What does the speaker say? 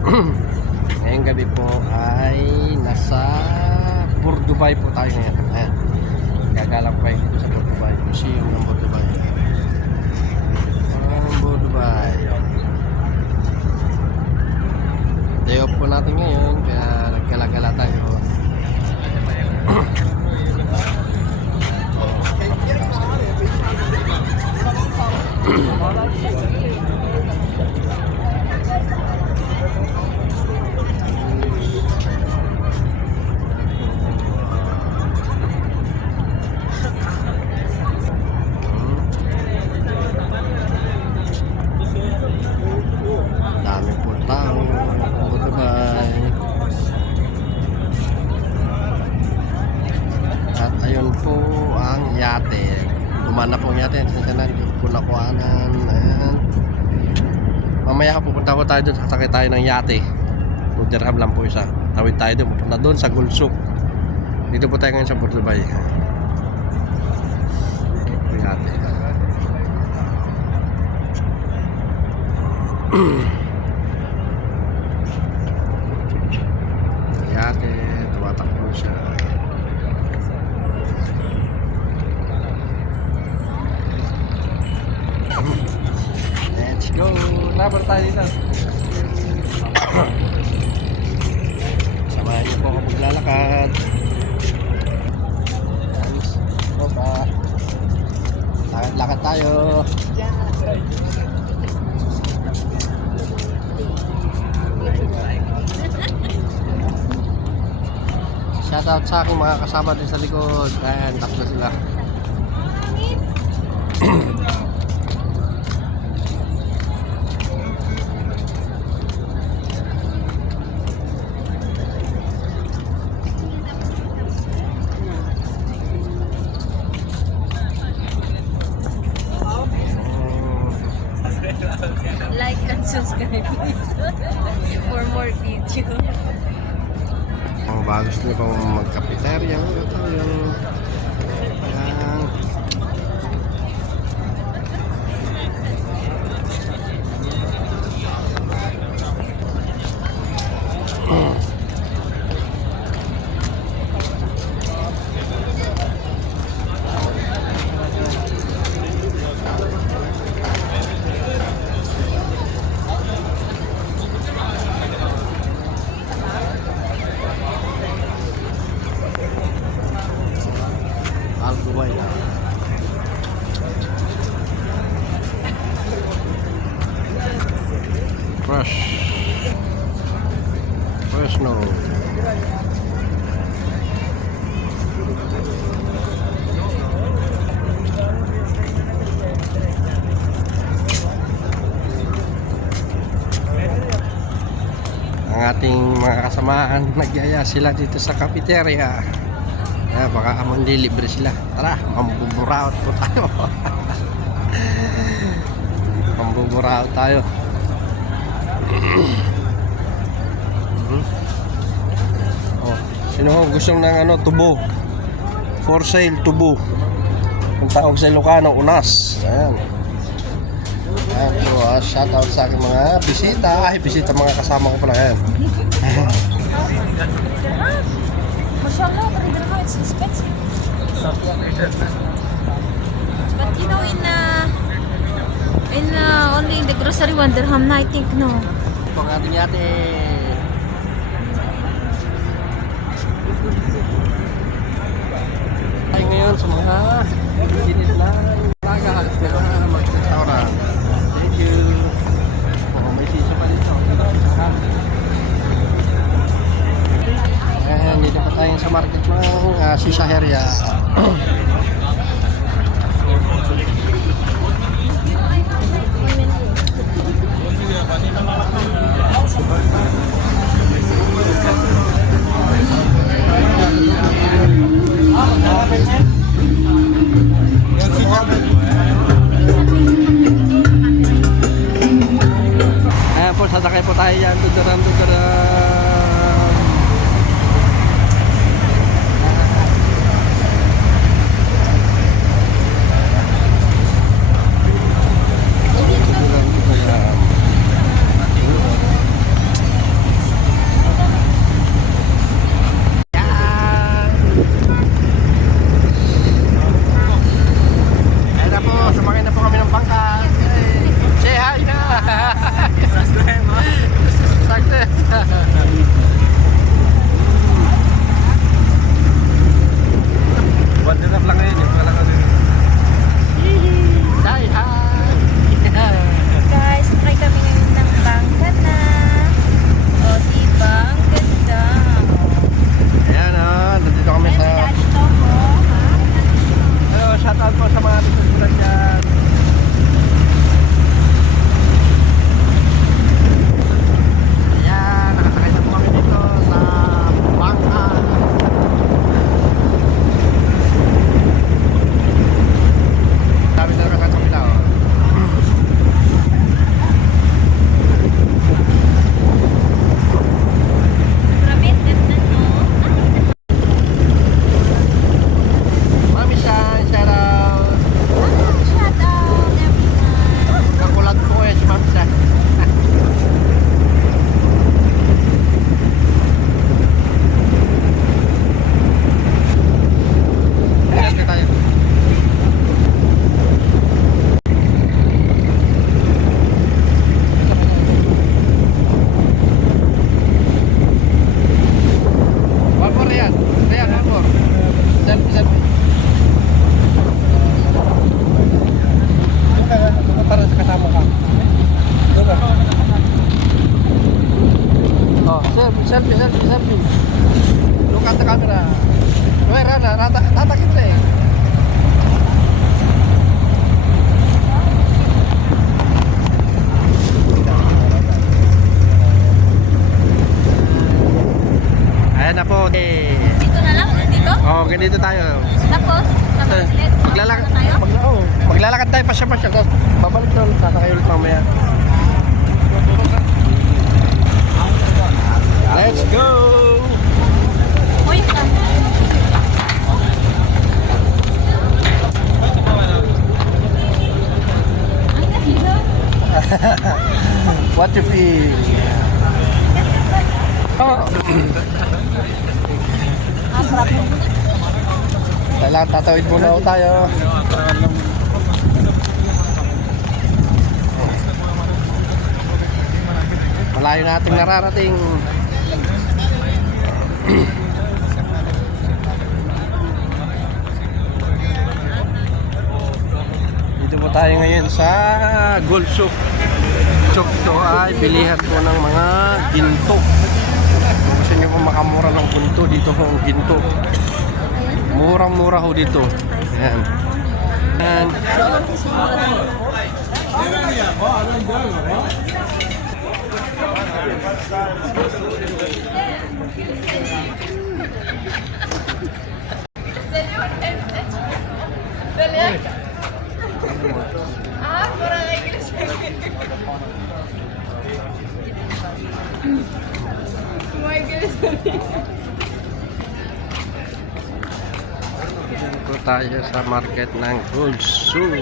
Ngayong gabi po ay nasa Port Dubai po tayo ngayon. Ayan. Gagalang pa dito sa Port Dubai. Museum ng Port Dubai. Port Dubai. Day off po natin ngayon kaya nagkala-gala tayo. Dami po tao. Dubai. At ayun po ang yate. Dumana po ang yate. Sinsanan po nakuhanan. Ayan. Mamaya pupunta ko tayo doon. Sasakay tayo ng yate. 2 dirham lang po isa. Tawid tayo doon. Pupunta doon sa Gulsuk. Dito po tayo ngayon sa Port Dubai. Yate. Yate, tumatakbo siya. Let's go. Laban tayo dito. Samahan niyo po ako maglalakad. Opa. Lakad-lakad tayo. Shoutout sa aking mga kasama din sa likod. Ayan, tatlo sila. Like and subscribe please for more video. Kung ba gusto nyo pang magkapiterya, ito yung ayan. Dubai na. Fresh no. Ang ating mga kasamaan nagyaya sila dito sa cafeteria. Baka libre sila. Tara, mambuburaot po tayo. Mambuburaot tayo. Oh, sino gustong ng tubo? For sale tubo. Ang tawag sa Ilocano, unas. Ayan. Ayan po, shoutout sa aking mga bisita. Bisita mga kasama ko pala. Ayan. Mashallah, it's expensive. But you know, only in the grocery 1 dirham na, I think, no. Ito ang ating yate. Tayo ngayon sa mga ginit na laga at mag-restaurant. Thank you. May sisa pa dito. Ayan, dito pa tayo sa market ng Sisaheria. Ayan po, sasakay po tayo yan. Dudaram. selfie. Look at the camera. Wait, Rana, rata kita eh. Ayan na po. Dito na lang, dito. Oh, ganito tayo. Tapos, tapos ulit. Maglalakad tayo. Maglalakad tayo pasya-pasya. Tapos babalik doon. Sasakay ulit mamaya. Let's go! Wait lang. What you feel? Oh. Kailangan tatawid muna ako tayo. Malayo nating nararating. Dito po tayo ngayon sa Gold Souk. Souk to ay bilihan po ng mga ginto. Kung gusto nyo po makamura ng ginto, dito po ang ginto. Murang-mura ho dito. Ayan. Ayan. Dito tayo sa market ng Gold Souk.